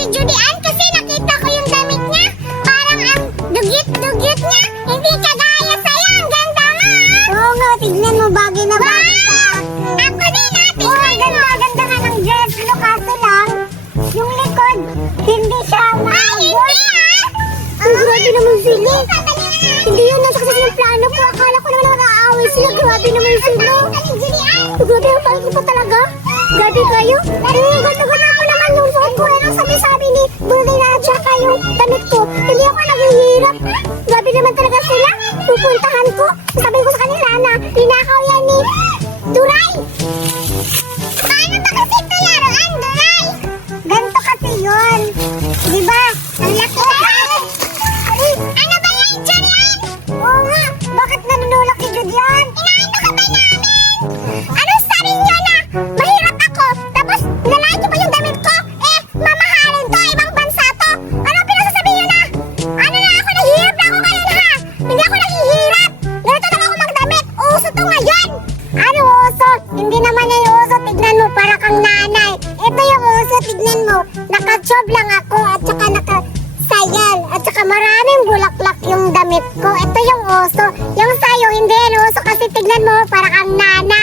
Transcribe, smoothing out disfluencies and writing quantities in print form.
si Julian kasi nakita ko yung damit niya. Parang ang dugyot-dugyot niya. Hindi kagaya sa'yo. Ang ganda mo. Oo nga, tignan mo. Bagay na bagay sa akin. Ako din natin. Oo, ganda nga ng dress. No, kaso lang, yung likod, hindi siya maagod. Ang grabe naman sila. Hindi yun nasa kasi yung plano ko. Akala ko naman nakaaway sila. Grabe naman sila. Grabe ang pangit pa talaga. Grabe kayo. Ganda-ganda ko naman yung suot ko. Ano sabi-sabi ni Bulay na tsaka yung damit ko. Hindi ako naghihirap. Grabe naman talaga sila. Pupuntahan ko. Sabi ko sa kanila na linakaw yan ni Duray. Paano ba kasi ito laruan, Duray? Ganto kasi yun. Diba? Ang laki. Ano ba yan, Julian? Oo nga. Bakit nanunulak si Julian? Inaano ka ba namin? Ano sabi niyo na mahirap ako? Tapos nalayo pa yung damit ko? Mamahalin to. Ibang bansa to. Ano pinasasabi niyo na? Ano na ako? Naghihirap na ako ngayon ha? Hindi ako naghihirap. Ganito lang ako magdamit. Uso to ngayon. Ano uso? Hindi naman yung uso. Tignan mo para kang nanay. Ito yung uso. Tignan mo. Naka-job lang ako at saka naka-sayal. At saka maraming bulaklak yung damit ko. Ito yung uso. Yung sayo hindi yan uso kasi tignan mo para kang nanay.